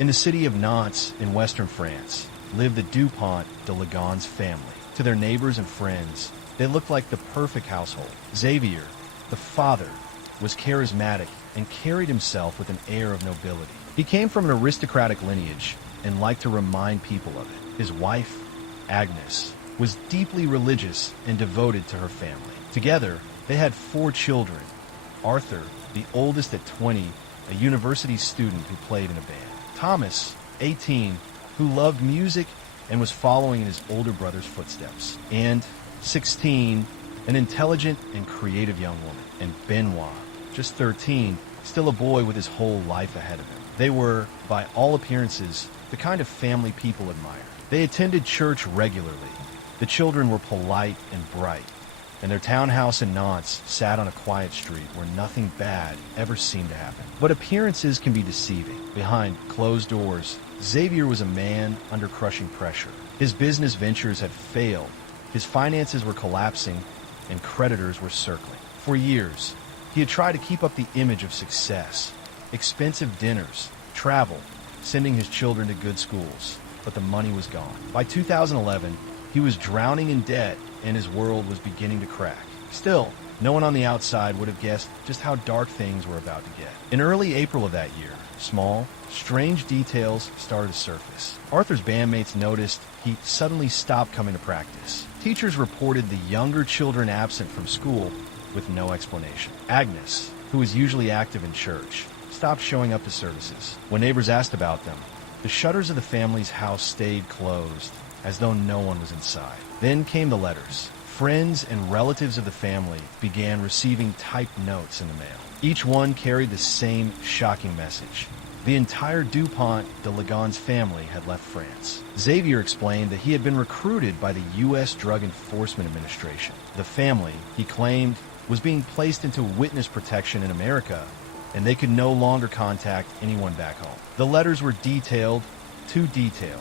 In the city of Nantes in western France lived the Dupont de Ligonn's family. To their neighbors and friends, they looked like the perfect household. Xavier, the father, was charismatic and carried himself with an air of nobility. He came from an aristocratic lineage and liked to remind people of it. His wife, Agnes, was deeply religious and devoted to her family. Together, they had 4 children. Arthur, the oldest at 20, a university student who played in a band. Thomas, 18, who loved music and was following in his older brother's footsteps. And 16, an intelligent and creative young woman. And Benoit, just 13, still a boy with his whole life ahead of him. They were, by all appearances, the kind of family people admire. They attended church regularly. The children were polite and bright, and their townhouse in Nantes sat on a quiet street where nothing bad ever seemed to happen. But appearances can be deceiving. Behind closed doors, Xavier was a man under crushing pressure. His business ventures had failed, his finances were collapsing, and creditors were circling. For years, he had tried to keep up the image of success, expensive dinners, travel, sending his children to good schools, but the money was gone. By 2011, he was drowning in debt and his world was beginning to crack. Still, no one on the outside would have guessed just how dark things were about to get. In early April of that year, small, strange details started to surface. Arthur's bandmates noticed he suddenly stopped coming to practice. Teachers reported the younger children absent from school with no explanation. Agnes, who was usually active in church, stopped showing up to services. When neighbors asked about them, the shutters of the family's house stayed closed, as though no one was inside. Then came the letters. Friends and relatives of the family began receiving typed notes in the mail. Each one carried the same shocking message. The entire Dupont de Ligonn's family had left France. Xavier explained that he had been recruited by the U.S. Drug Enforcement Administration. The family, he claimed, was being placed into witness protection in America, and they could no longer contact anyone back home. The letters were detailed, too detailed,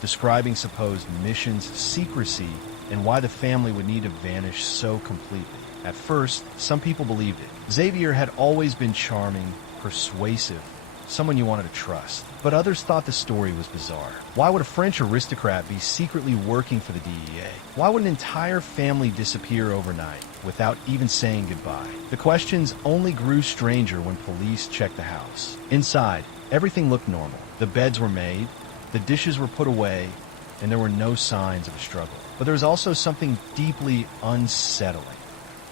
describing supposed missions, secrecy, and why the family would need to vanish so completely. At first, some people believed it. Xavier had always been charming, persuasive, someone you wanted to trust. But others thought the story was bizarre. Why would a French aristocrat be secretly working for the DEA? Why would an entire family disappear overnight without even saying goodbye? The questions only grew stranger when police checked the house. Inside, everything looked normal. The beds were made, the dishes were put away, and there were no signs of a struggle. But there was also something deeply unsettling.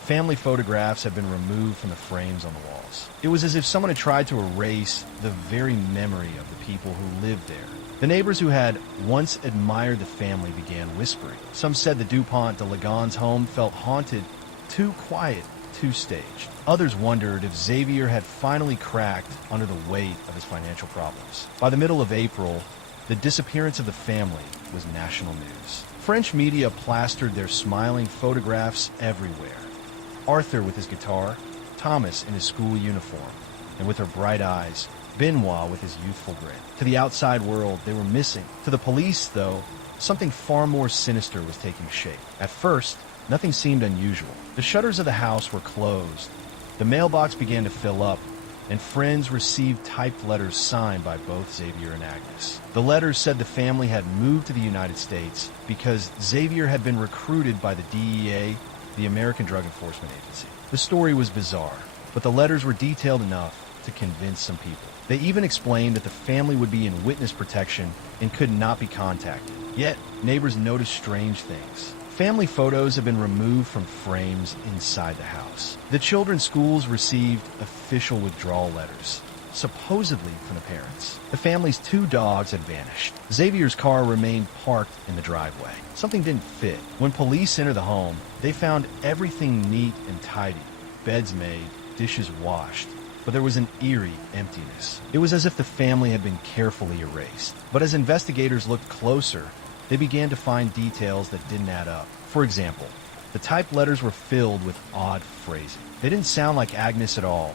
Family photographs had been removed from the frames on the walls. It was as if someone had tried to erase the very memory of the people who lived there. The neighbors who had once admired the family began whispering. Some said the Dupont de Ligonn's home felt haunted, too quiet, too staged. Others wondered if Xavier had finally cracked under the weight of his financial problems. By the middle of April, the disappearance of the family was national news. French media plastered their smiling photographs everywhere. Arthur with his guitar, Thomas in his school uniform, and with her bright eyes, Benoit with his youthful grin. To the outside world, they were missing. To the police, though, something far more sinister was taking shape. At first, nothing seemed unusual. The shutters of the house were closed. The mailbox began to fill up, and friends received typed letters signed by both Xavier and Agnes. The letters said the family had moved to the United States because Xavier had been recruited by the DEA, the American Drug Enforcement Agency. The story was bizarre, but the letters were detailed enough to convince some people. They even explained that the family would be in witness protection and could not be contacted. Yet, neighbors noticed strange things. Family photos have been removed from frames inside the house. The children's schools received official withdrawal letters, supposedly from the parents. The family's 2 dogs had vanished. Xavier's car remained parked in the driveway. Something didn't fit. When police entered the home, they found everything neat and tidy. Beds made, dishes washed. But there was an eerie emptiness. It was as if the family had been carefully erased. But as investigators looked closer, they began to find details that didn't add up. For example, the typed letters were filled with odd phrasing. They didn't sound like Agnes at all,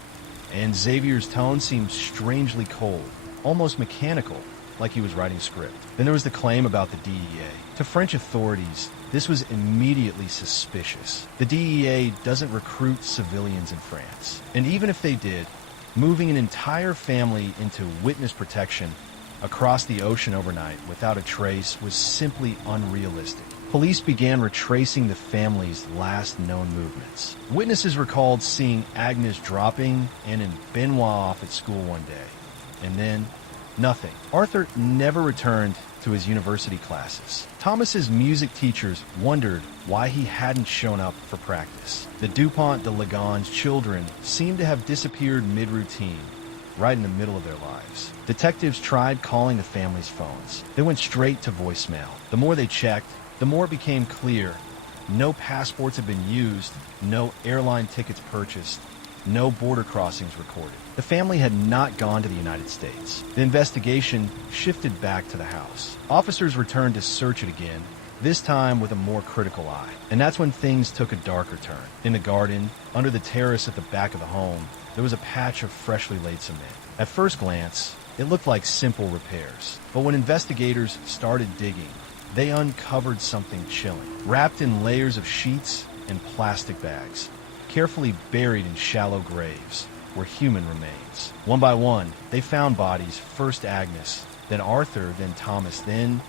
and Xavier's tone seemed strangely cold, almost mechanical, like he was writing a script. Then there was the claim about the DEA. To French authorities, this was immediately suspicious. The DEA doesn't recruit civilians in France. And even if they did, moving an entire family into witness protection across the ocean overnight without a trace was simply unrealistic. Police began retracing the family's last known movements. Witnesses recalled seeing Agnes dropping Anne and Benoit off at school one day. And then, nothing. Arthur never returned to his university classes. Thomas's music teachers wondered why he hadn't shown up for practice. The DuPont de Ligonn's children seemed to have disappeared mid-routine, right in the middle of their lives. Detectives tried calling the family's phones. They went straight to voicemail. The more they checked, the more it became clear no passports had been used, no airline tickets purchased, no border crossings recorded. The family had not gone to the United States. The investigation shifted back to the house. Officers returned to search it again, this time with a more critical eye. And that's when things took a darker turn. In the garden, under the terrace at the back of the home, there was a patch of freshly laid cement. At first glance, it looked like simple repairs. But when investigators started digging, they uncovered something chilling. Wrapped in layers of sheets and plastic bags, carefully buried in shallow graves, were human remains. One by one, they found bodies, first Agnes, then Arthur, then Thomas, then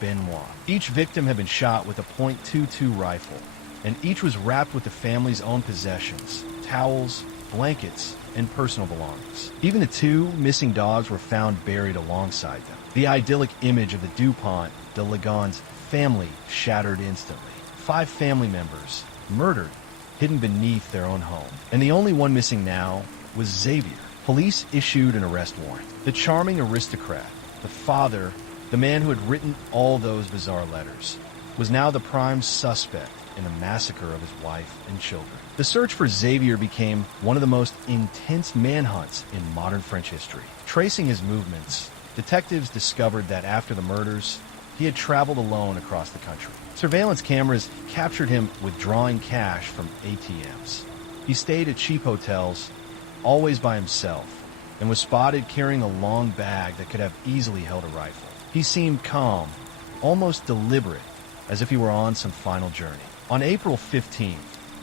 Benoit. Each victim had been shot with a .22 rifle, and each was wrapped with the family's own possessions, towels, blankets, and personal belongings. Even the two missing dogs were found buried alongside them. The idyllic image of the DuPont de Ligonn's family shattered instantly. 5 family members murdered, hidden beneath their own home. And the only one missing now was Xavier. Police issued an arrest warrant. The charming aristocrat, the father, the man who had written all those bizarre letters, was now the prime suspect in the massacre of his wife and children. The search for Xavier became one of the most intense manhunts in modern French history. Tracing his movements, detectives discovered that after the murders, he had traveled alone across the country. Surveillance cameras captured him withdrawing cash from ATMs. He stayed at cheap hotels, always by himself, and was spotted carrying a long bag that could have easily held a rifle. He seemed calm, almost deliberate, as if he were on some final journey. On April 15,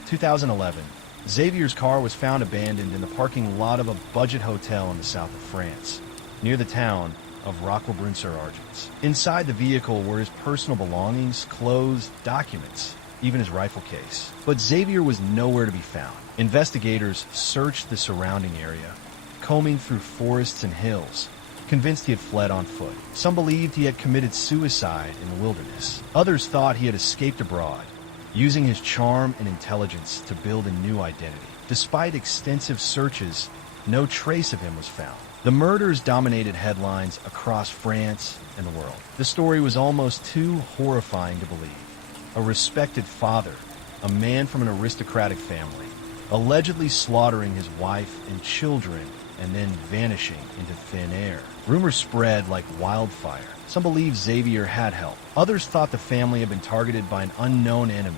2011, Xavier's car was found abandoned in the parking lot of a budget hotel in the south of France, near the town of Roquebrune-sur-Argens. Inside the vehicle were his personal belongings, clothes, documents, even his rifle case. But Xavier was nowhere to be found. Investigators searched the surrounding area, combing through forests and hills, convinced he had fled on foot. Some believed he had committed suicide in the wilderness. Others thought he had escaped abroad, using his charm and intelligence to build a new identity. Despite extensive searches, no trace of him was found. The murders dominated headlines across France and the world. The story was almost too horrifying to believe. A respected father, a man from an aristocratic family, allegedly slaughtering his wife and children and then vanishing into thin air. Rumors spread like wildfire. Some believed Xavier had help. Others thought the family had been targeted by an unknown enemy,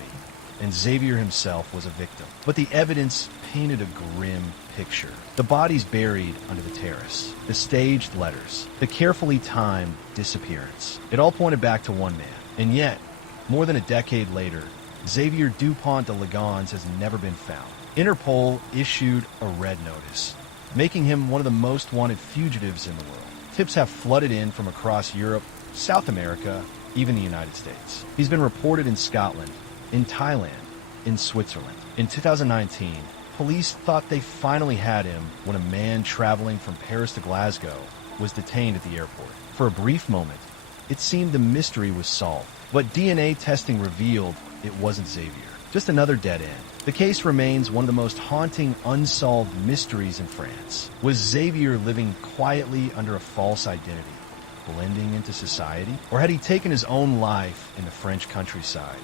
and Xavier himself was a victim. But the evidence painted a grim picture. The bodies buried under the terrace, the staged letters, the carefully timed disappearance. It all pointed back to one man. And yet, more than a decade later, Xavier DuPont de Ligonn's has never been found. Interpol issued a red notice, making him one of the most wanted fugitives in the world. Tips have flooded in from across Europe, South America, even the United States. He's been reported in Scotland, in Thailand, in Switzerland. In 2019, police thought they finally had him when a man traveling from Paris to Glasgow was detained at the airport. For a brief moment, it seemed the mystery was solved, but DNA testing revealed it wasn't Xavier. Just another dead end. The case remains one of the most haunting unsolved mysteries in France. Was Xavier living quietly under a false identity, blending into society? Or had he taken his own life in the French countryside?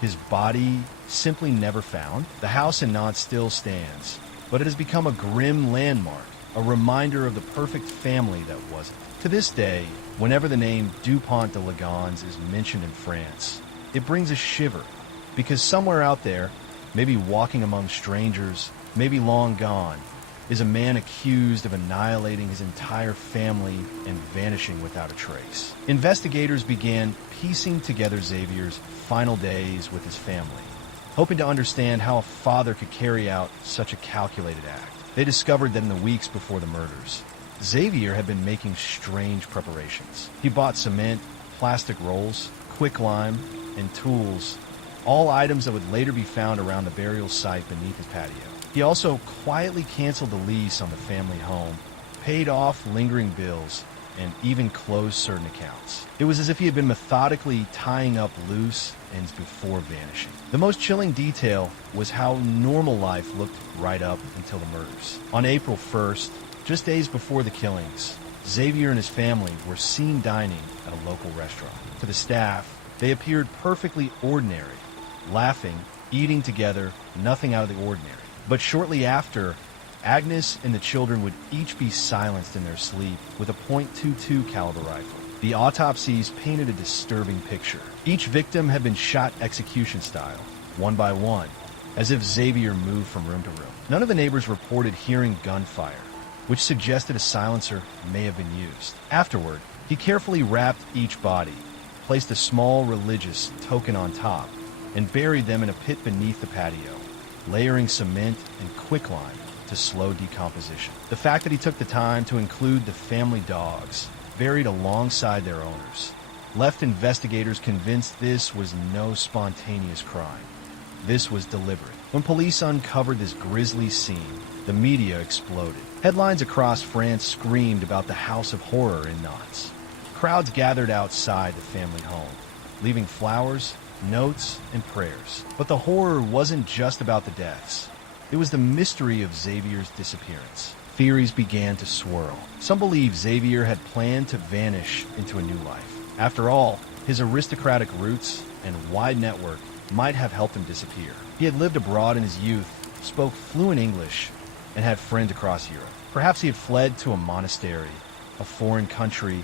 His body simply never found? The house in Nantes still stands, but it has become a grim landmark, a reminder of the perfect family that wasn't. To this day, whenever the name DuPont de Ligonn's is mentioned in France, it brings a shiver, because somewhere out there, maybe walking among strangers, maybe long gone, is a man accused of annihilating his entire family and vanishing without a trace. Investigators began piecing together Xavier's final days with his family, hoping to understand how a father could carry out such a calculated act. They discovered that in the weeks before the murders, Xavier had been making strange preparations. He bought cement, plastic rolls, quicklime, and tools, all items that would later be found around the burial site beneath his patio. He also quietly canceled the lease on the family home, paid off lingering bills, and even closed certain accounts. It was as if he had been methodically tying up loose ends before vanishing. The most chilling detail was how normal life looked right up until the murders. On April 1st, just days before the killings, Xavier and his family were seen dining at a local restaurant. To the staff, they appeared perfectly ordinary, laughing, eating together, nothing out of the ordinary. But shortly after, Agnes and the children would each be silenced in their sleep with a .22 caliber rifle. The autopsies painted a disturbing picture. Each victim had been shot execution style, one by one, as if Xavier moved from room to room. None of the neighbors reported hearing gunfire, which suggested a silencer may have been used. Afterward, he carefully wrapped each body, placed a small religious token on top, and buried them in a pit beneath the patio, layering cement and quicklime to slow decomposition. The fact that he took the time to include the family dogs, buried alongside their owners, left investigators convinced this was no spontaneous crime. This was deliberate. When police uncovered this grisly scene, the media exploded. Headlines across France screamed about the house of horror in knots. Crowds gathered outside the family home, leaving flowers, notes, and prayers. But the horror wasn't just about the deaths. It was the mystery of Xavier's disappearance. Theories began to swirl. Some believe Xavier had planned to vanish into a new life. After all, his aristocratic roots and wide network might have helped him disappear. He had lived abroad in his youth, spoke fluent English, and had friends across Europe. Perhaps he had fled to a monastery, a foreign country,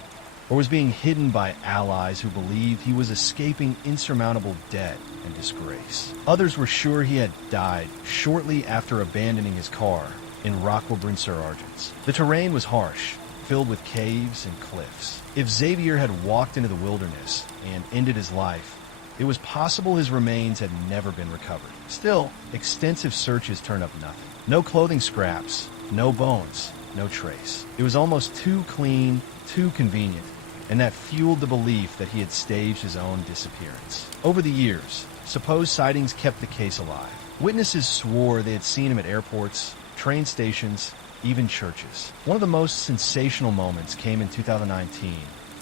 or was being hidden by allies who believed he was escaping insurmountable debt and disgrace. Others were sure he had died shortly after abandoning his car in Roquebrune-sur-Argens. The terrain was harsh, filled with caves and cliffs. If Xavier had walked into the wilderness and ended his life, it was possible his remains had never been recovered. Still, extensive searches turned up nothing. No clothing scraps, no bones, no trace. It was almost too clean, too convenient, and that fueled the belief that he had staged his own disappearance. Over the years, supposed sightings kept the case alive. Witnesses swore they had seen him at airports, train stations, even churches. One of the most sensational moments came in 2019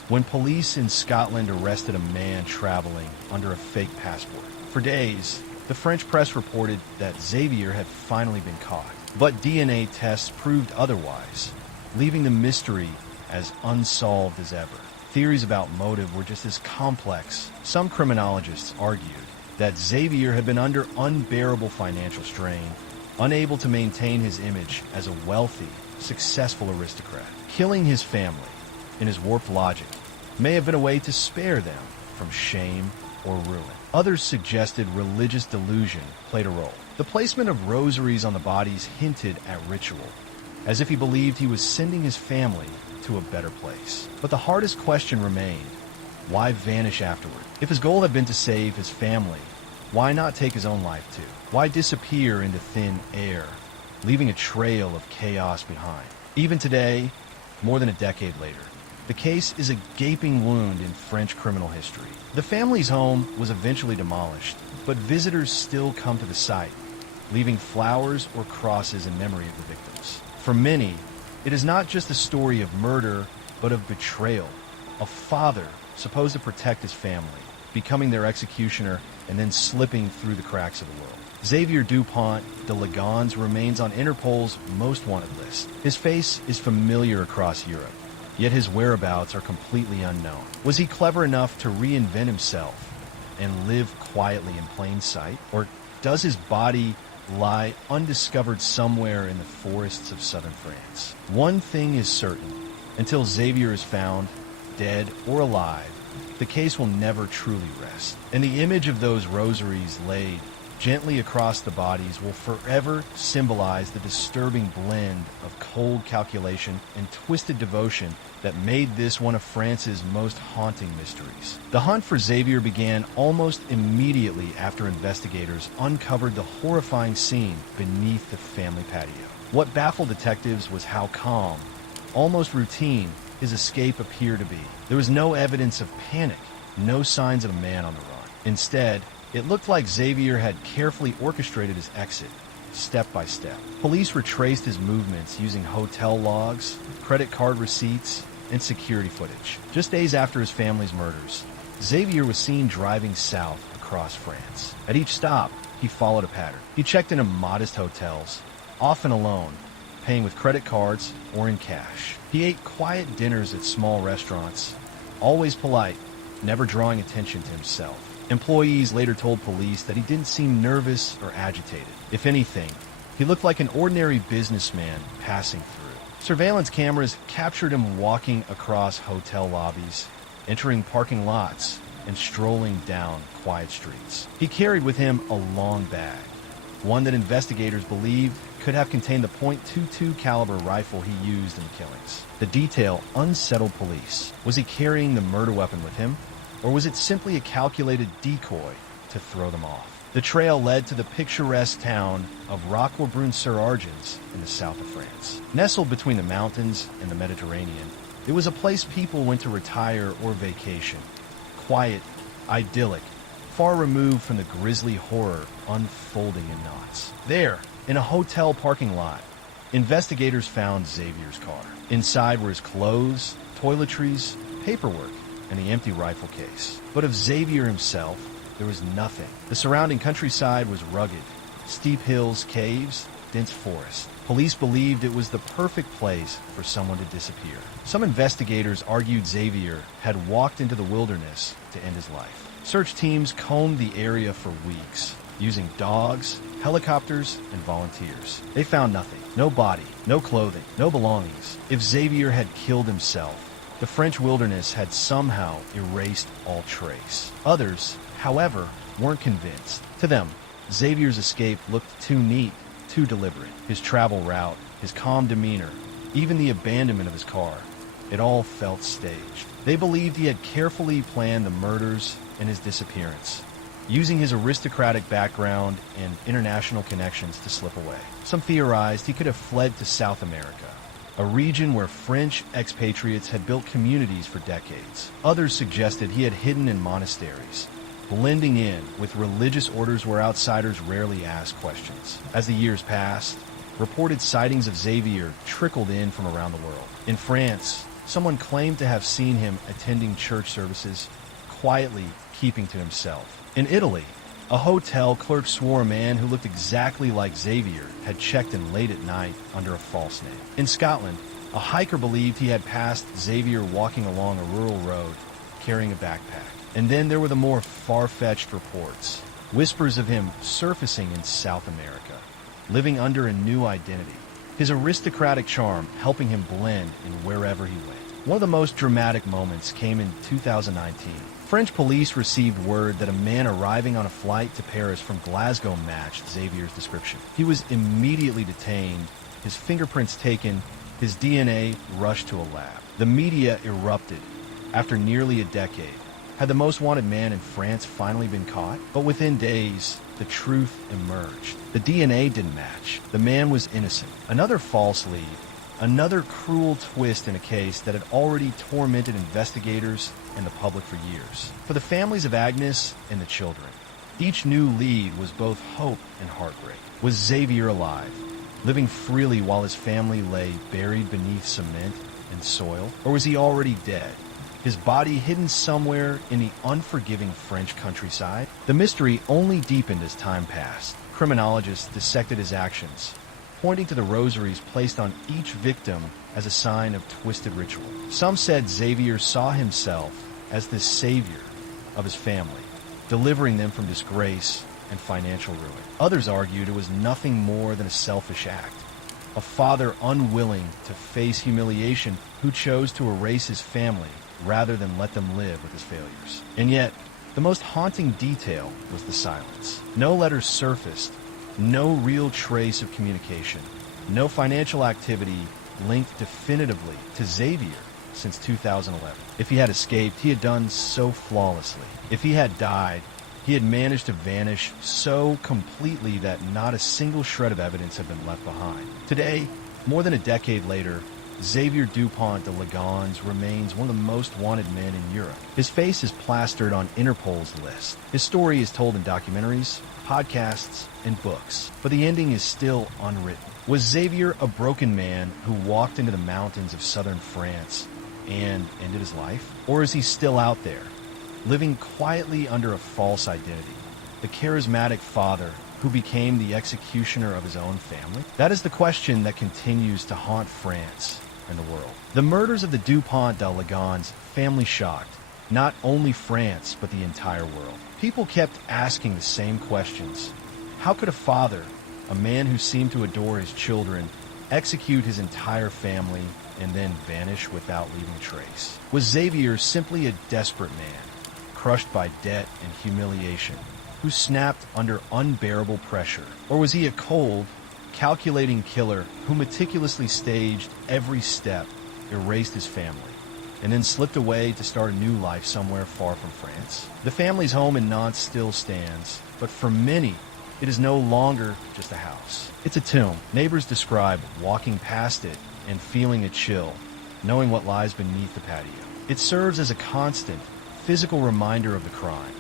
when police in Scotland arrested a man traveling under a fake passport. For days, the French press reported that Xavier had finally been caught, but DNA tests proved otherwise, leaving the mystery as unsolved as ever. Theories about motive were just as complex. Some criminologists argued that Xavier had been under unbearable financial strain, unable to maintain his image as a wealthy, successful aristocrat. Killing his family, in his warped logic, may have been a way to spare them from shame or ruin. Others suggested religious delusion played a role. The placement of rosaries on the bodies hinted at ritual, as if he believed he was sending his family to a better place. But the hardest question remained: why vanish afterward? If his goal had been to save his family, why not take his own life too? Why disappear into thin air, leaving a trail of chaos behind? Even today, more than a decade later, the case is a gaping wound in French criminal history. The family's home was eventually demolished, but visitors still come to the site, leaving flowers or crosses in memory of the victims. For many, it is not just a story of murder, but of betrayal. A father supposed to protect his family, becoming their executioner and then slipping through the cracks of the world. Xavier Dupont de Ligons remains on Interpol's most wanted list. His face is familiar across Europe, yet his whereabouts are completely unknown. Was he clever enough to reinvent himself and live quietly in plain sight? Or does his body lie undiscovered somewhere in the forests of southern France? One thing is certain: until Xavier is found, dead or alive, the case will never truly rest. And the image of those rosaries laid gently across the bodies will forever symbolize the disturbing blend of cold calculation and twisted devotion that made this one of France's most haunting mysteries. The hunt for Xavier began almost immediately after investigators uncovered the horrifying scene beneath the family patio. What baffled detectives was how calm, almost routine his escape appeared to be. There was no evidence of panic, no signs of a man on the run. Instead, it looked like Xavier had carefully orchestrated his exit, step by step. Police retraced his movements using hotel logs, credit card receipts, and security footage. Just days after his family's murders, Xavier was seen driving south across France. At each stop, he followed a pattern. He checked into modest hotels, often alone, paying with credit cards or in cash. He ate quiet dinners at small restaurants, always polite, never drawing attention to himself. Employees later told police that he didn't seem nervous or agitated. If anything, he looked like an ordinary businessman passing through. Surveillance cameras captured him walking across hotel lobbies, entering parking lots, and strolling down quiet streets. He carried with him a long bag, one that investigators believed could have contained the .22 caliber rifle he used in the killings. The detail unsettled police. Was he carrying the murder weapon with him, or was it simply a calculated decoy to throw them off? The trail led to the picturesque town of Roquebrune-sur-Argens in the south of France. Nestled between the mountains and the Mediterranean, it was a place people went to retire or vacation. Quiet, idyllic, far removed from the grisly horror unfolding in knots. There, in a hotel parking lot, investigators found Xavier's car. Inside were his clothes, toiletries, paperwork, and the empty rifle case. But of Xavier himself, there was nothing. The surrounding countryside was rugged. Steep hills, caves, dense forest. Police believed it was the perfect place for someone to disappear. Some investigators argued Xavier had walked into the wilderness to end his life. Search teams combed the area for weeks, using dogs, helicopters, and volunteers. They found nothing. No body, no clothing, no belongings. If Xavier had killed himself, the French wilderness had somehow erased all trace. Others, however, weren't convinced. To them, Xavier's escape looked too neat, too deliberate. His travel route, his calm demeanor, even the abandonment of his car, it all felt staged. They believed he had carefully planned the murders and his disappearance, using his aristocratic background and international connections to slip away. Some theorized he could have fled to South America, a region where French expatriates had built communities for decades. Others suggested he had hidden in monasteries, blending in with religious orders where outsiders rarely ask questions. As the years passed, reported sightings of Xavier trickled in from around the world. In France, someone claimed to have seen him attending church services, quietly keeping to himself. In Italy, a hotel clerk swore a man who looked exactly like Xavier had checked in late at night under a false name. In Scotland, a hiker believed he had passed Xavier walking along a rural road, carrying a backpack. And then there were the more far-fetched reports, whispers of him surfacing in South America, living under a new identity, his aristocratic charm helping him blend in wherever he went. One of the most dramatic moments came in 2019. French police received word that a man arriving on a flight to Paris from Glasgow matched Xavier's description. He was immediately detained, his fingerprints taken, his DNA rushed to a lab. The media erupted. After nearly a decade, had the most wanted man in France finally been caught? But within days, the truth emerged. The DNA didn't match. The man was innocent. Another false lead. Another cruel twist in a case that had already tormented investigators and the public for years. For the families of Agnes and the children, each new lead was both hope and heartbreak. Was Xavier alive, living freely while his family lay buried beneath cement and soil? Or was he already dead, his body hidden somewhere in the unforgiving French countryside? The mystery only deepened as time passed. Criminologists dissected his actions, pointing to the rosaries placed on each victim as a sign of twisted ritual. Some said Xavier saw himself as the savior of his family, delivering them from disgrace and financial ruin. Others argued it was nothing more than a selfish act, a father unwilling to face humiliation who chose to erase his family rather than let them live with his failures. And yet, the most haunting detail was the silence. No letters surfaced, no real trace of communication, no financial activity linked definitively to Xavier since 2011. If he had escaped, he had done so flawlessly. If he had died, he had managed to vanish so completely that not a single shred of evidence had been left behind. Today, more than a decade later, Xavier Dupont de Ligons remains one of the most wanted men in Europe. His face is plastered on Interpol's list. His story is told in documentaries, podcasts, and books, but the ending is still unwritten. Was Xavier a broken man who walked into the mountains of southern France and ended his life? Or is he still out there, living quietly under a false identity, the charismatic father who became the executioner of his own family? That is the question that continues to haunt France and the world. The murders of the Dupont de Ligons family shocked not only France, but the entire world. People kept asking the same questions. How could a father, a man who seemed to adore his children, execute his entire family and then vanish without leaving a trace? Was Xavier simply a desperate man, crushed by debt and humiliation, who snapped under unbearable pressure? Or was he a cold, calculating killer who meticulously staged every step, erased his family, and then slipped away to start a new life somewhere far from France? The family's home in Nantes still stands, but for many, it is no longer just a house. It's a tomb. Neighbors describe walking past it and feeling a chill, knowing what lies beneath the patio. It serves as a constant, physical reminder of the crime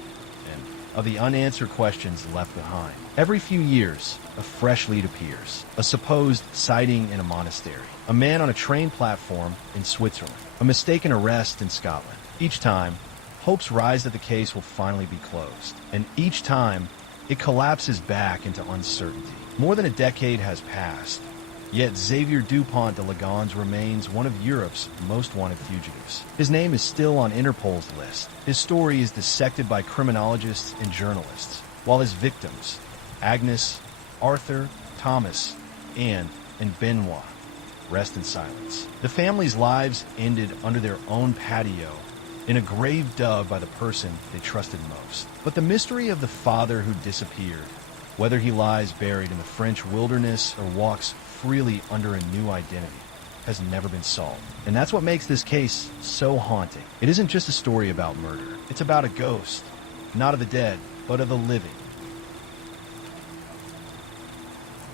and of the unanswered questions left behind. Every few years, a fresh lead appears. A supposed sighting in a monastery, a man on a train platform in Switzerland, a mistaken arrest in Scotland. Each time, hopes rise that the case will finally be closed. And each time, it collapses back into uncertainty. More than a decade has passed, yet Xavier Dupont de Ligons remains one of Europe's most wanted fugitives. His name is still on Interpol's list. His story is dissected by criminologists and journalists, while his victims, Agnes, Arthur, Thomas, Anne, and Benoit, rest in silence. The family's lives ended under their own patio, in a grave dug by the person they trusted most. But the mystery of the father who disappeared, whether he lies buried in the French wilderness or walks freely under a new identity, has never been solved. And that's what makes this case so haunting. It isn't just a story about murder. It's about a ghost, not of the dead, but of the living.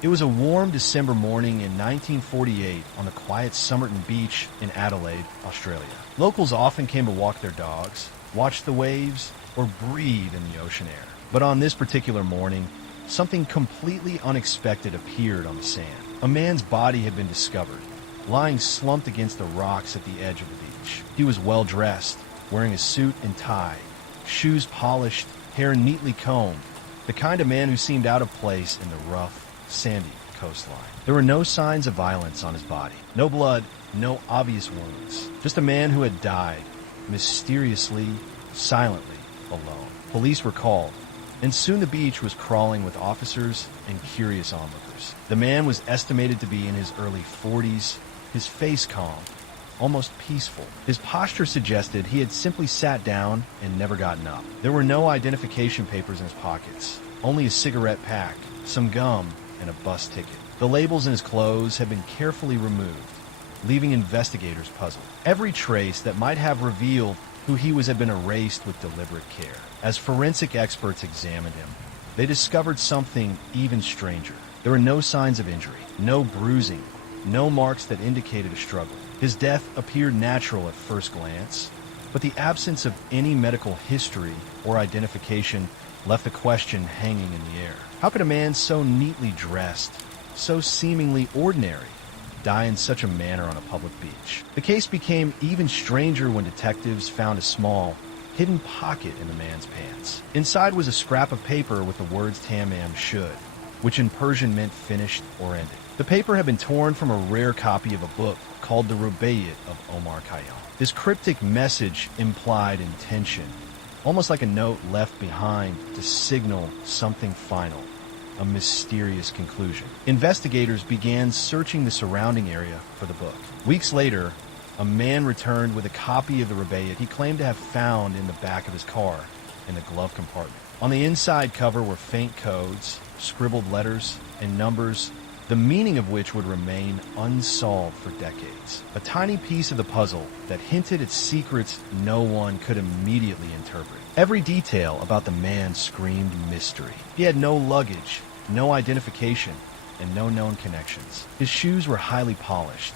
It was a warm December morning in 1948 on the quiet Somerton Beach in Adelaide, Australia. Locals often came to walk their dogs, watch the waves, or breathe in the ocean air. But on this particular morning, something completely unexpected appeared on the sand. A man's body had been discovered, lying slumped against the rocks at the edge of the beach. He was well dressed, wearing a suit and tie, shoes polished, hair neatly combed, the kind of man who seemed out of place in the rough, sandy coastline. There were no signs of violence on his body. No blood, no obvious wounds. Just a man who had died, mysteriously, silently, alone. Police were called, and soon the beach was crawling with officers and curious onlookers. The man was estimated to be in his early 40s, his face calm, almost peaceful. His posture suggested he had simply sat down and never gotten up. There were no identification papers in his pockets, only a cigarette pack, some gum, and a bus ticket. The labels in his clothes had been carefully removed, leaving investigators puzzled. Every trace that might have revealed who he was had been erased with deliberate care. As forensic experts examined him, they discovered something even stranger. There were no signs of injury, no bruising, no marks that indicated a struggle. His death appeared natural at first glance, but the absence of any medical history or identification left the question hanging in the air. How could a man so neatly dressed, so seemingly ordinary, die in such a manner on a public beach? The case became even stranger when detectives found a small, hidden pocket in the man's pants. Inside was a scrap of paper with the words Tamam should, which in Persian meant finished or ended. The paper had been torn from a rare copy of a book called the Rubaiyat of Omar Khayyam. This cryptic message implied intention, almost like a note left behind to signal something final, a mysterious conclusion. Investigators began searching the surrounding area for the book. Weeks later, a man returned with a copy of the Rubaiyat he claimed to have found in the back of his car in the glove compartment. On the inside cover were faint codes, scribbled letters, and numbers, the meaning of which would remain unsolved for decades. A tiny piece of the puzzle that hinted at secrets no one could immediately interpret. Every detail about the man screamed mystery. He had no luggage, no identification, and no known connections. His shoes were highly polished,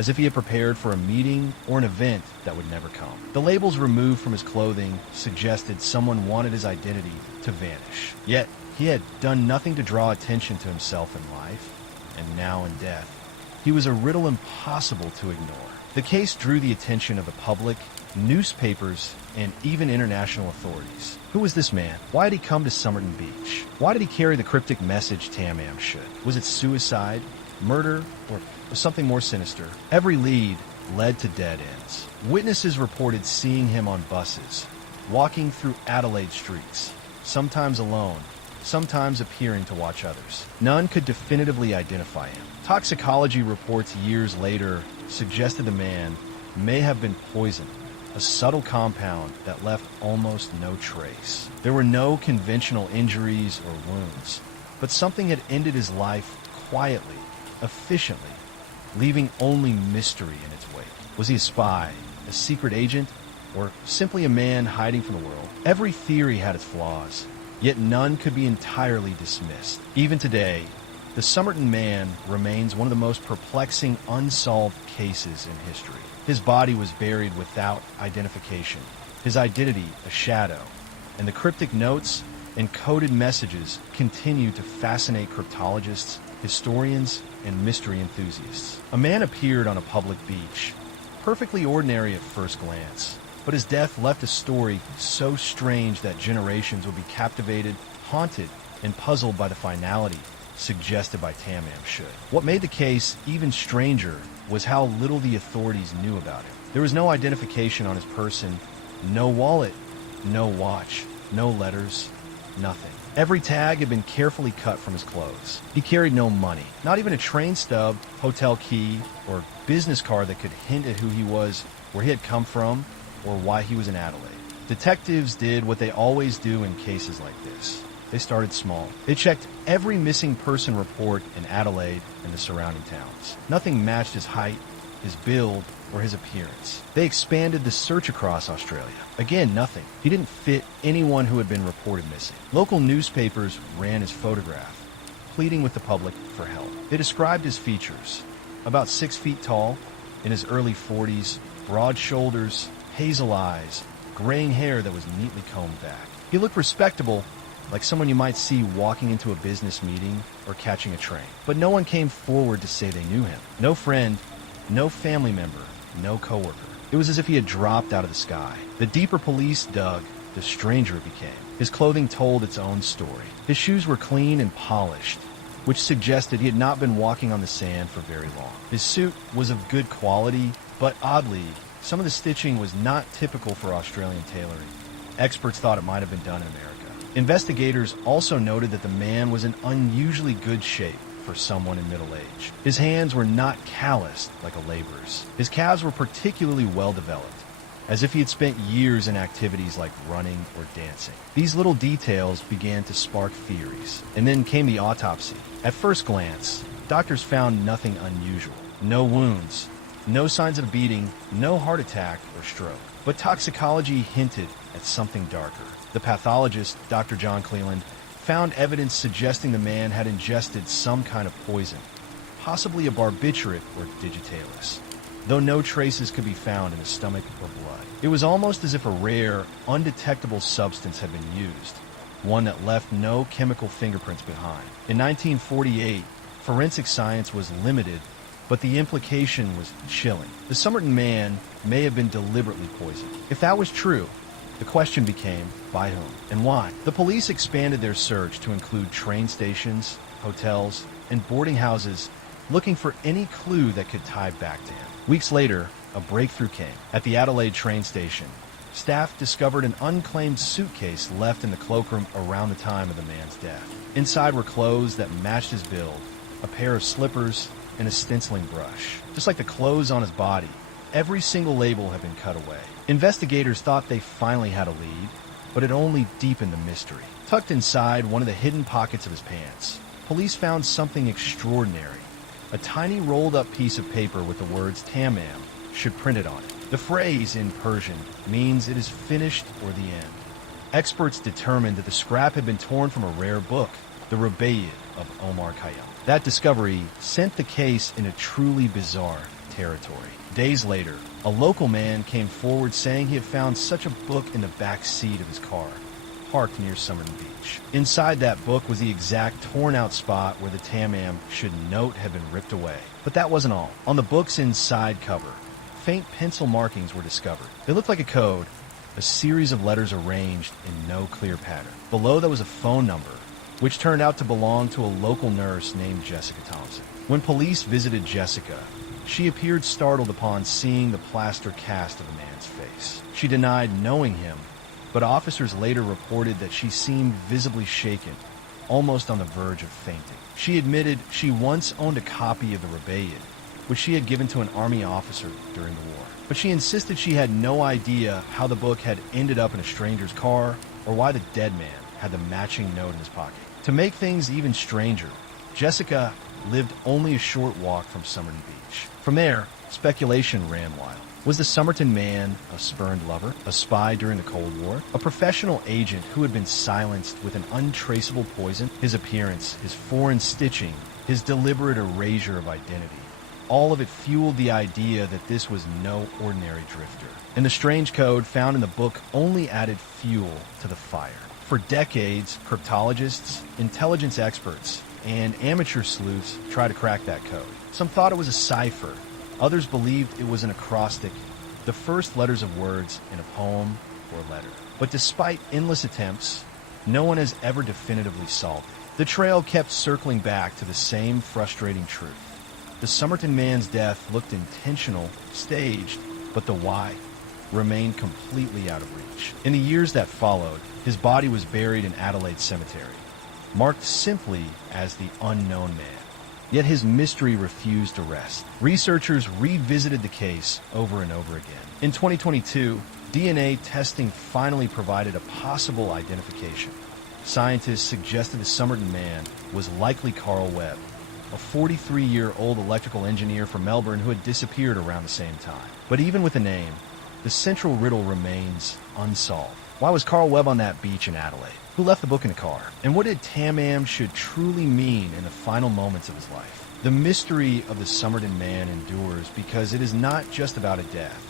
as if he had prepared for a meeting or an event that would never come. The labels removed from his clothing suggested someone wanted his identity to vanish. Yet, he had done nothing to draw attention to himself in life, and now in death. He was a riddle impossible to ignore. The case drew the attention of the public, newspapers, and even international authorities. Who was this man? Why had he come to Somerton Beach? Why did he carry the cryptic message Tam Am should? Was it suicide, murder, or something more sinister? Every lead led to dead ends. Witnesses reported seeing him on buses, walking through Adelaide streets, sometimes alone, sometimes appearing to watch others. None could definitively identify him. Toxicology reports years later suggested the man may have been poisoned, a subtle compound that left almost no trace. There were no conventional injuries or wounds, but something had ended his life quietly, efficiently, leaving only mystery in its wake. Was he a spy, a secret agent, or simply a man hiding from the world? Every theory had its flaws, yet none could be entirely dismissed. Even today, the Somerton Man remains one of the most perplexing unsolved cases in history. His body was buried without identification, his identity a shadow, and the cryptic notes and coded messages continue to fascinate cryptologists, historians, and mystery enthusiasts. A man appeared on a public beach, perfectly ordinary at first glance, but his death left a story so strange that generations will be captivated, haunted, and puzzled by the finality suggested by Tam Am should. What made the case even stranger was how little the authorities knew about him. There was no identification on his person, no wallet, no watch, no letters, nothing. Every tag had been carefully cut from his clothes. He carried no money, not even a train stub, hotel key, or business card that could hint at who he was, where he had come from, or why he was in Adelaide. Detectives did what they always do in cases like this. They started small. They checked every missing person report in Adelaide and the surrounding towns. Nothing matched his height, his build, or his appearance. They expanded the search across Australia. Again, nothing. He didn't fit anyone who had been reported missing. Local newspapers ran his photograph, pleading with the public for help. They described his features. About 6 feet tall, in his early 40s, broad shoulders, hazel eyes, graying hair that was neatly combed back. He looked respectable, like someone you might see walking into a business meeting or catching a train. But no one came forward to say they knew him. No friend, no family member, no coworker. It was as if he had dropped out of the sky. The deeper police dug, the stranger it became. His clothing told its own story. His shoes were clean and polished, which suggested he had not been walking on the sand for very long. His suit was of good quality, but oddly, some of the stitching was not typical for Australian tailoring. Experts thought it might have been done in America. Investigators also noted that the man was in unusually good shape for someone in middle age. His hands were not calloused like a laborer's. His calves were particularly well developed, as if he had spent years in activities like running or dancing. These little details began to spark theories, and then came the autopsy. At first glance, doctors found nothing unusual. No wounds, no signs of beating, no heart attack or stroke. But toxicology hinted at something darker. The pathologist, Dr. John Cleland, found evidence suggesting the man had ingested some kind of poison, possibly a barbiturate or digitalis, though no traces could be found in his stomach or blood. It was almost as if a rare, undetectable substance had been used, one that left no chemical fingerprints behind. In 1948, forensic science was limited, but the implication was chilling. The Somerton Man may have been deliberately poisoned. If that was true, the question became, by whom and why? The police expanded their search to include train stations, hotels, and boarding houses, looking for any clue that could tie back to him. Weeks later, a breakthrough came. At the Adelaide train station, staff discovered an unclaimed suitcase left in the cloakroom around the time of the man's death. Inside were clothes that matched his build, a pair of slippers, and a stenciling brush. Just like the clothes on his body, every single label had been cut away. Investigators thought they finally had a lead, but it only deepened the mystery. Tucked inside one of the hidden pockets of his pants, police found something extraordinary. A tiny rolled-up piece of paper with the words Tam Am should printed on it. The phrase, in Persian, means it is finished or the end. Experts determined that the scrap had been torn from a rare book, the Rubaiyat of Omar Khayyam. That discovery sent the case in a truly bizarre territory. Days later, a local man came forward saying he had found such a book in the back seat of his car, parked near Somerton Beach. Inside that book was the exact torn-out spot where the Tam-Am should note had been ripped away. But that wasn't all. On the book's inside cover, faint pencil markings were discovered. They looked like a code, a series of letters arranged in no clear pattern. Below there was a phone number, which turned out to belong to a local nurse named Jessica Thompson. When police visited Jessica, she appeared startled upon seeing the plaster cast of the man's face. She denied knowing him, but officers later reported that she seemed visibly shaken, almost on the verge of fainting. She admitted she once owned a copy of the Rebellion, which she had given to an army officer during the war. But she insisted she had no idea how the book had ended up in a stranger's car or why the dead man had the matching note in his pocket. To make things even stranger, Jessica lived only a short walk from Somerton Beach. From there, speculation ran wild. Was the Somerton man a spurned lover, a spy during the Cold War, a professional agent who had been silenced with an untraceable poison? His appearance, his foreign stitching, his deliberate erasure of identity, all of it fueled the idea that this was no ordinary drifter. And the strange code found in the book only added fuel to the fire. For decades, cryptologists, intelligence experts, and amateur sleuths tried to crack that code. Some thought it was a cipher. Others believed it was an acrostic, the first letters of words in a poem or letter. But despite endless attempts, no one has ever definitively solved it. The trail kept circling back to the same frustrating truth. The Somerton man's death looked intentional, staged, but the why remained completely out of reach. In the years that followed, his body was buried in Adelaide Cemetery, marked simply as the unknown man. Yet his mystery refused to rest. Researchers revisited the case over and over again. In 2022, DNA testing finally provided a possible identification. Scientists suggested the Somerton man was likely Carl Webb, a 43-year-old electrical engineer from Melbourne who had disappeared around the same time. But even with a name, the central riddle remains unsolved. Why was Carl Webb on that beach in Adelaide? Who left the book in a car? And what did Tam-Am should truly mean in the final moments of his life? The mystery of the Somerton man endures because it is not just about a death.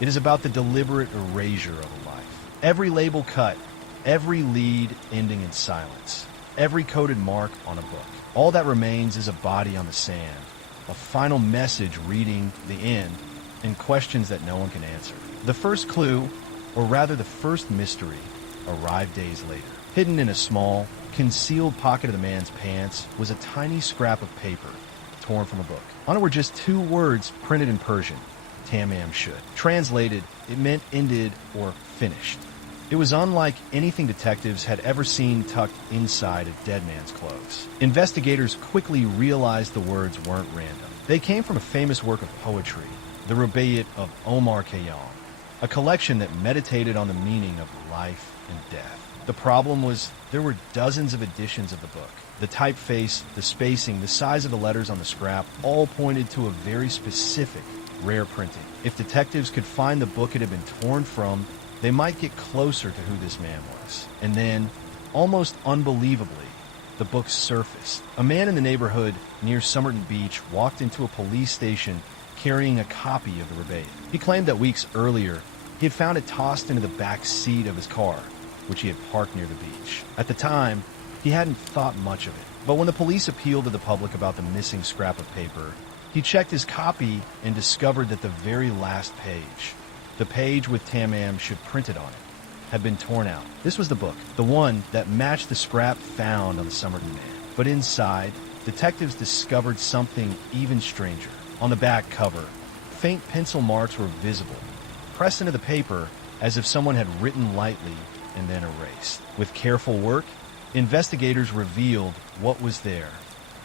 It is about the deliberate erasure of a life. Every label cut, every lead ending in silence, every coded mark on a book. All that remains is a body on the sand, a final message reading the end, and questions that no one can answer. The first clue, or rather the first mystery, arrived days later. Hidden in a small, concealed pocket of the man's pants was a tiny scrap of paper torn from a book. On it were just 2 words printed in Persian, Tam-Am should. Translated, it meant ended or finished. It was unlike anything detectives had ever seen tucked inside a dead man's clothes. Investigators quickly realized the words weren't random. They came from a famous work of poetry, the Rubaiyat of Omar Khayyam, a collection that meditated on the meaning of life and death. The problem was there were dozens of editions of the book. The typeface, the spacing, the size of the letters on the scrap all pointed to a very specific, rare printing. If detectives could find the book it had been torn from, they might get closer to who this man was. And then, almost unbelievably, the book surfaced. A man in the neighborhood near Somerton Beach walked into a police station carrying a copy of the Rebellion. He claimed that weeks earlier, he had found it tossed into the back seat of his car, which he had parked near the beach. At the time, he hadn't thought much of it. But when the police appealed to the public about the missing scrap of paper, he checked his copy and discovered that the very last page, the page with Tam-Am should printed on it, had been torn out. This was the book, the one that matched the scrap found on the Somerton man. But inside, detectives discovered something even stranger. On the back cover, faint pencil marks were visible, pressed into the paper as if someone had written lightly and then erased. With careful work, investigators revealed what was there,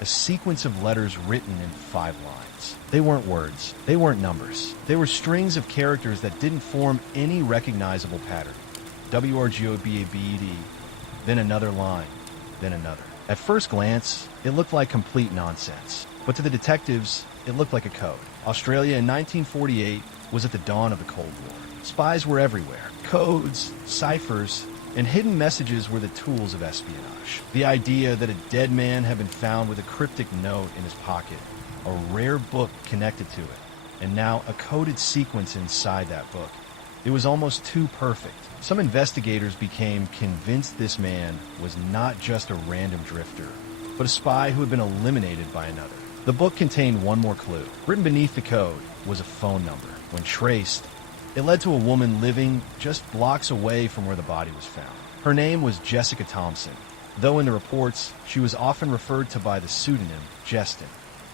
a sequence of letters written in 5 lines. They weren't words, they weren't numbers. They were strings of characters that didn't form any recognizable pattern. WRGOBABED, then another line, then another. At first glance, it looked like complete nonsense. But to the detectives, it looked like a code. Australia in 1948 was at the dawn of the Cold War. Spies were everywhere. Codes, ciphers, and hidden messages were the tools of espionage. The idea that a dead man had been found with a cryptic note in his pocket, a rare book connected to it, and now a coded sequence inside that book. It was almost too perfect. Some investigators became convinced this man was not just a random drifter, but a spy who had been eliminated by another. The book contained one more clue. Written beneath the code was a phone number. When traced, it led to a woman living just blocks away from where the body was found. Her name was Jessica Thompson, though in the reports, she was often referred to by the pseudonym Jestin.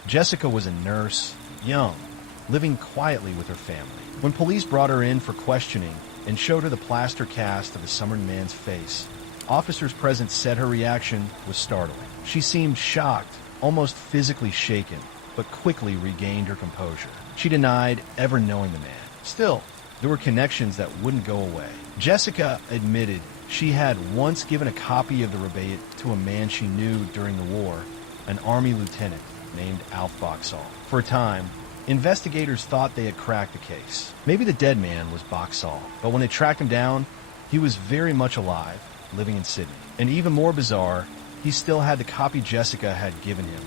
Jessica was a nurse, young, living quietly with her family. When police brought her in for questioning and showed her the plaster cast of the summoned man's face, officers present said her reaction was startling. She seemed shocked, almost physically shaken, but quickly regained her composure. She denied ever knowing the man. Still, there were connections that wouldn't go away. Jessica admitted she had once given a copy of the Rubaiyat to a man she knew during the war, an army lieutenant named Alf Boxall. For a time, investigators thought they had cracked the case. Maybe the dead man was Boxall, but when they tracked him down, he was very much alive, living in Sydney. And even more bizarre, he still had the copy Jessica had given him,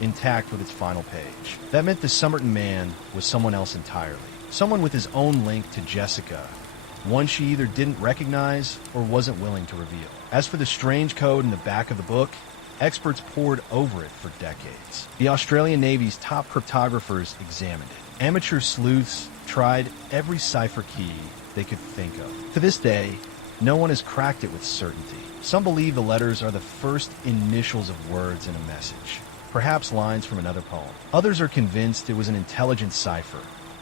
intact with its final page. That meant the Somerton man was someone else entirely. Someone with his own link to Jessica, one she either didn't recognize or wasn't willing to reveal. As for the strange code in the back of the book, experts pored over it for decades. The Australian Navy's top cryptographers examined it. Amateur sleuths tried every cipher key they could think of. To this day, no one has cracked it with certainty. Some believe the letters are the first initials of words in a message, perhaps lines from another poem. Others are convinced it was an intelligent cipher,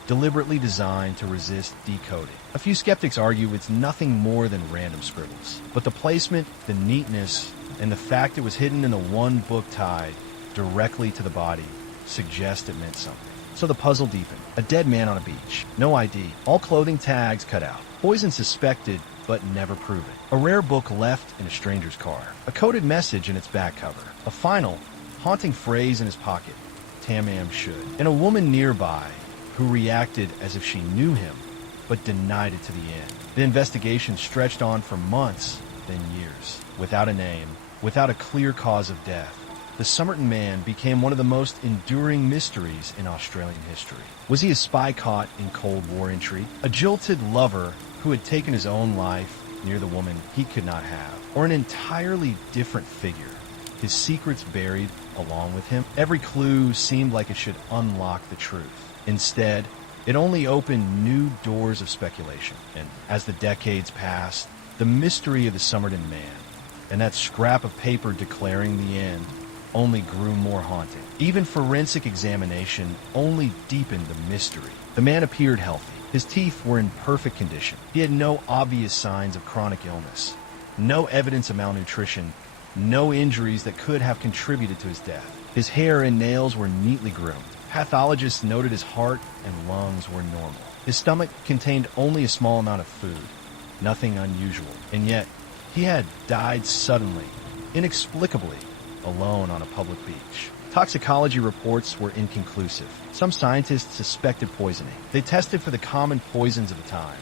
deliberately designed to resist decoding. A few skeptics argue it's nothing more than random scribbles. But the placement, the neatness, and the fact it was hidden in the one book tied directly to the body suggest it meant something. So the puzzle deepened. A dead man on a beach. No ID. All clothing tags cut out. Poison suspected, but never proven. A rare book left in a stranger's car. A coded message in its back cover. A final, haunting phrase in his pocket. Tamam should. And a woman nearby who reacted as if she knew him, but denied it to the end. The investigation stretched on for months, then years. Without a name, without a clear cause of death, the Somerton man became one of the most enduring mysteries in Australian history. Was he a spy caught in Cold War intrigue? A jilted lover who had taken his own life near the woman he could not have? Or an entirely different figure, his secrets buried along with him? Every clue seemed like it should unlock the truth. Instead, it only opened new doors of speculation. And as the decades passed, the mystery of the Somerton man and that scrap of paper declaring the end only grew more haunting. Even forensic examination only deepened the mystery. The man appeared healthy. His teeth were in perfect condition. He had no obvious signs of chronic illness, no evidence of malnutrition, no injuries that could have contributed to his death. His hair and nails were neatly groomed. Pathologists noted his heart and lungs were normal. His stomach contained only a small amount of food, nothing unusual. And yet, he had died suddenly, inexplicably, alone on a public beach. Toxicology reports were inconclusive. Some scientists suspected poisoning. They tested for the common poisons of the time,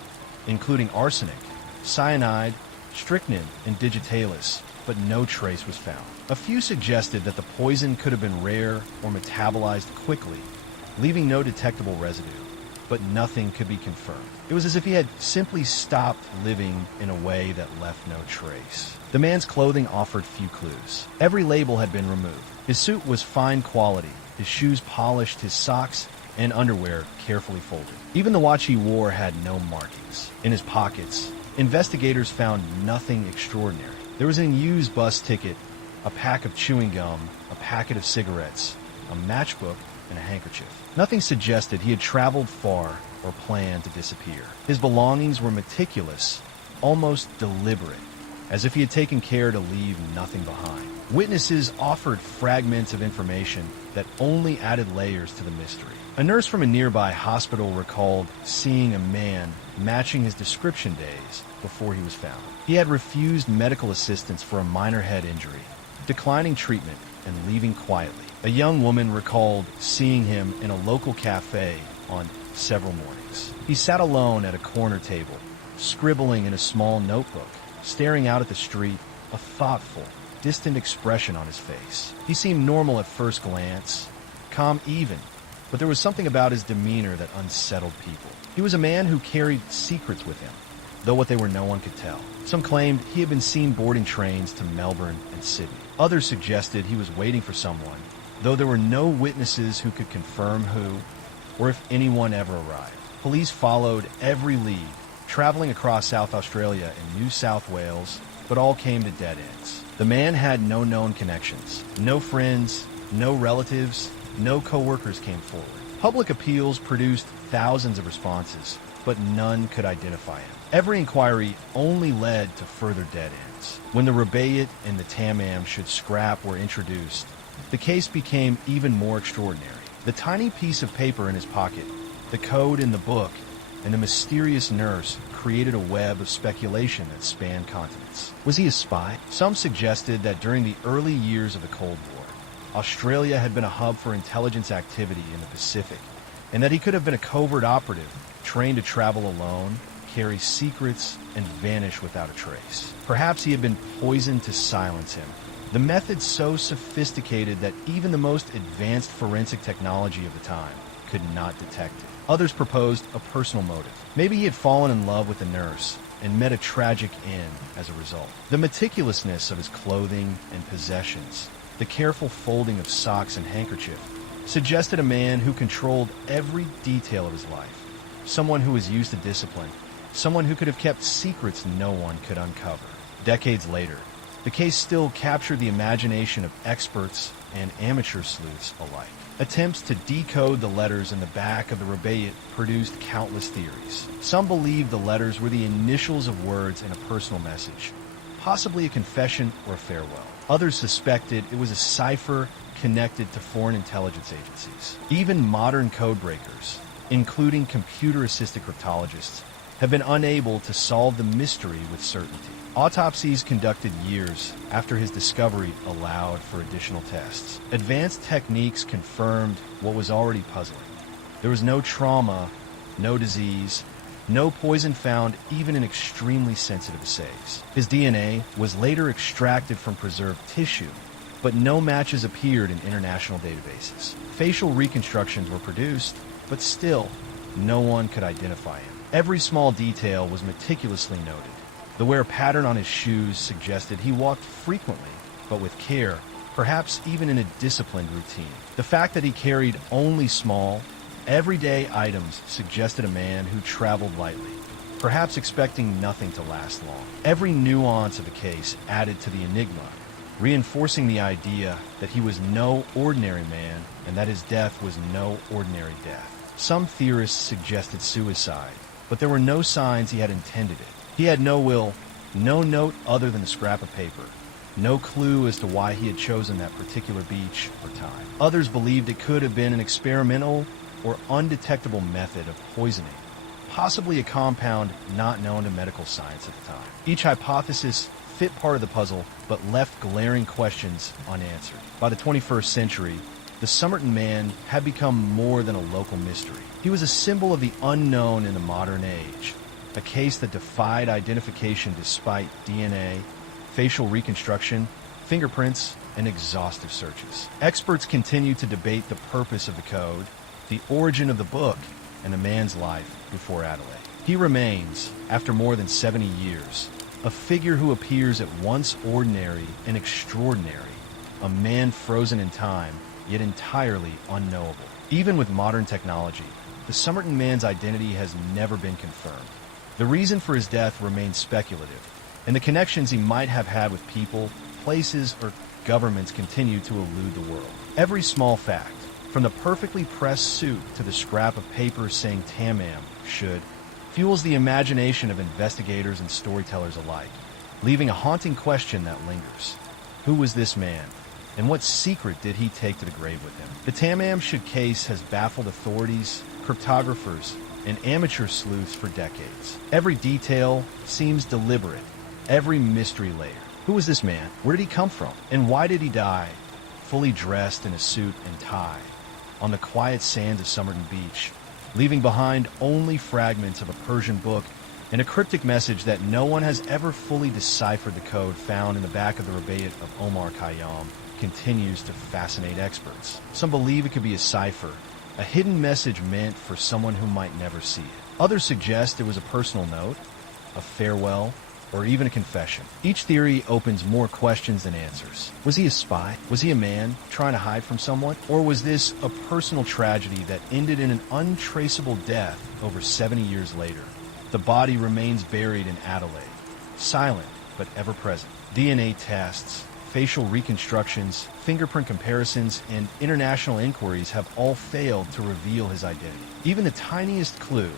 including arsenic, cyanide, strychnine, and digitalis, but no trace was found. A few suggested that the poison could have been rare or metabolized quickly, leaving no detectable residue, but nothing could be confirmed. It was as if he had simply stopped living in a way that left no trace. The man's clothing offered few clues. Every label had been removed. His suit was fine quality, his shoes polished, his socks and underwear carefully folded. Even the watch he wore had no markings. In his pockets, investigators found nothing extraordinary. There was an used bus ticket, a pack of chewing gum, a packet of cigarettes, a matchbook, and a handkerchief. Nothing suggested he had traveled far or planned to disappear. His belongings were meticulous, almost deliberate, as if he had taken care to leave nothing behind. Witnesses offered fragments of information that only added layers to the mystery. A nurse from a nearby hospital recalled seeing a man matching his description days before he was found. He had refused medical assistance for a minor head injury, declining treatment and leaving quietly. A young woman recalled seeing him in a local cafe on several mornings. He sat alone at a corner table, scribbling in a small notebook, staring out at the street, a thoughtful, distant expression on his face. He seemed normal at first glance, calm even but there was something about his demeanor that unsettled people. He was a man who carried secrets with him, though what they were no one could tell. Some claimed he had been seen boarding trains to Melbourne and Sydney. Others suggested he was waiting for someone, though there were no witnesses who could confirm who or if anyone ever arrived. Police followed every lead, traveling across South Australia and New South Wales, but all came to dead ends. The man had no known connections, no friends, no relatives, no co-workers came forward. Public appeals produced thousands of responses, but none could identify him. Every inquiry only led to further dead ends. When the Rubaiyat and the Tamam should scrap were introduced, the case became even more extraordinary. The tiny piece of paper in his pocket, the code in the book, and the mysterious nurse created a web of speculation that spanned continents. Was he a spy? Some suggested that during the early years of the Cold War, Australia had been a hub for intelligence activity in the Pacific, and that he could have been a covert operative trained to travel alone, carry secrets, and vanish without a trace. Perhaps he had been poisoned to silence him. The method so sophisticated that even the most advanced forensic technology of the time could not detect it. Others proposed a personal motive. Maybe he had fallen in love with the nurse and met a tragic end as a result. The meticulousness of his clothing and possessions, the careful folding of socks and handkerchief, suggested a man who controlled every detail of his life. Someone who was used to discipline. Someone who could have kept secrets no one could uncover. Decades later, the case still captured the imagination of experts and amateur sleuths alike. Attempts to decode the letters in the back of the Rubaiyat produced countless theories. Some believed the letters were the initials of words in a personal message, possibly a confession or a farewell. Others suspected it was a cipher connected to foreign intelligence agencies. Even modern codebreakers, including computer-assisted cryptologists, have been unable to solve the mystery with certainty. Autopsies conducted years after his discovery allowed for additional tests. Advanced techniques confirmed what was already puzzling. There was no trauma, no disease, no poison found even in extremely sensitive assays. His DNA was later extracted from preserved tissue, but no matches appeared in international databases. Facial reconstructions were produced, but still, no one could identify him. Every small detail was meticulously noted. The wear pattern on his shoes suggested he walked frequently, but with care, perhaps even in a disciplined routine. The fact that he carried only small, everyday items suggested a man who traveled lightly, perhaps expecting nothing to last long. Every nuance of the case added to the enigma, reinforcing the idea that he was no ordinary man and that his death was no ordinary death. Some theorists suggested suicide, but there were no signs he had intended it. He had no will, no note other than a scrap of paper, no clue as to why he had chosen that particular beach or time. Others believed it could have been an experimental or undetectable method of poisoning, possibly a compound not known to medical science at the time. Each hypothesis fit part of the puzzle, but left glaring questions unanswered. By the 21st century, the Somerton Man had become more than a local mystery. He was a symbol of the unknown in the modern age, a case that defied identification despite DNA, facial reconstruction, fingerprints, and exhaustive searches. Experts continue to debate the purpose of the code, the origin of the book, and the man's life before Adelaide. He remains, after more than 70 years, a figure who appears at once ordinary and extraordinary, a man frozen in time, yet entirely unknowable. Even with modern technology, the Somerton Man's identity has never been confirmed. The reason for his death remains speculative, and the connections he might have had with people, places, or governments continue to elude the world. Every small fact, from the perfectly pressed suit to the scrap of paper saying Tamam should, fuels the imagination of investigators and storytellers alike, leaving a haunting question that lingers. Who was this man, and what secret did he take to the grave with him? The Tamam should case has baffled authorities, cryptographers, and amateur sleuths for decades. Every detail seems deliberate, every mystery layered. Who was this man? Where did he come from? And why did he die, fully dressed in a suit and tie, on the quiet sands of Somerton Beach, leaving behind only fragments of a Persian book and a cryptic message that no one has ever fully deciphered? The code found in the back of the Rubaiyat of Omar Khayyam continues to fascinate experts. Some believe it could be a cipher, a hidden message meant for someone who might never see it. Others suggest it was a personal note, a farewell, or even a confession. Each theory opens more questions than answers. Was he a spy? Was he a man trying to hide from someone? Or was this a personal tragedy that ended in an untraceable death over 70 years later? The body remains buried in Adelaide, silent but ever present. DNA tests, facial reconstructions, fingerprint comparisons, and international inquiries have all failed to reveal his identity. Even the tiniest clue,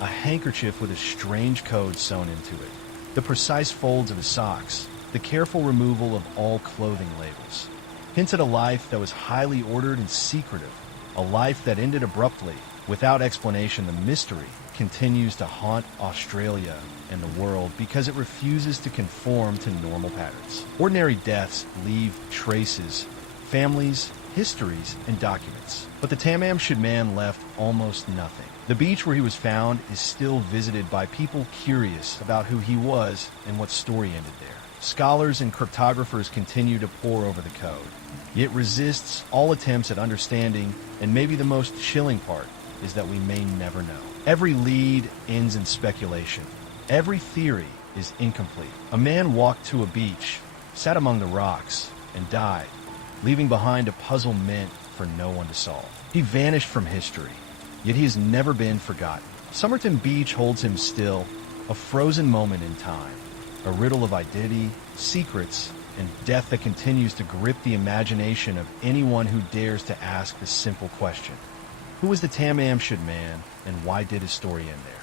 a handkerchief with a strange code sewn into it, the precise folds of his socks, the careful removal of all clothing labels, hinted a life that was highly ordered and secretive, a life that ended abruptly. Without explanation, the mystery continues to haunt Australia and the world because it refuses to conform to normal patterns. Ordinary deaths leave traces, families, histories, and documents. But the Tamamshud man left almost nothing. The beach where he was found is still visited by people curious about who he was and what story ended there. Scholars and cryptographers continue to pore over the code. It resists all attempts at understanding, and maybe the most chilling part is that we may never know. Every lead ends in speculation. Every theory is incomplete. A man walked to a beach, sat among the rocks, and died, leaving behind a puzzle meant for no one to solve. He vanished from history, yet he has never been forgotten. Somerton Beach holds him still, a frozen moment in time, a riddle of identity, secrets, and death that continues to grip the imagination of anyone who dares to ask the simple question: who was the Tamamshud man, and why did his story end there?